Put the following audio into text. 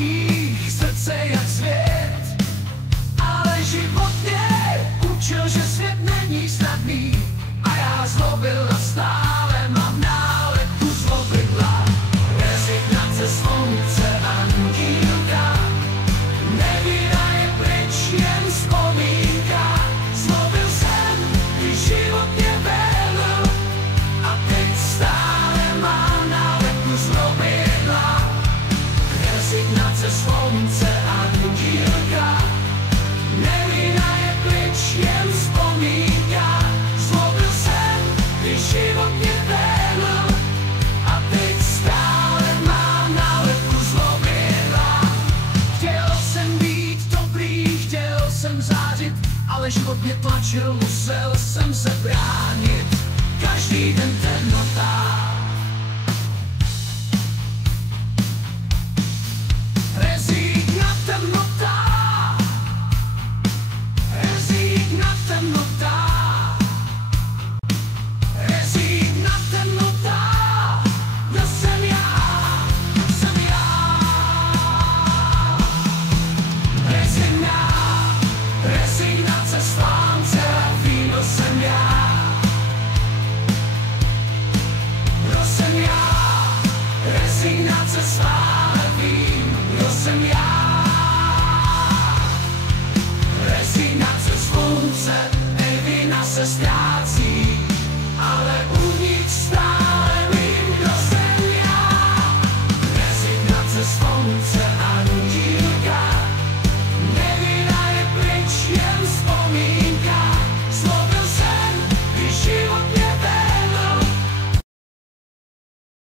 očích, srdce jak svět. Ale život mě učil, že svět není snadný. A já zlobil a stále mám nálepku zlobidla. Rezignace, slunce, andílka. Nevíra je pryč, jen vzpomínka. Zlobil jsem, když život mě vedl. A teď stále mám nálepku zlobidla. Rezignace, slunce, andílka. Nevíra je pryč, jen vzpomínka. Zlobil jsem, když život mě vedl. A teď stále mám nálepku zlobidla. Chtěl jsem být dobrý, chtěl jsem zářit, ale život mě tlačil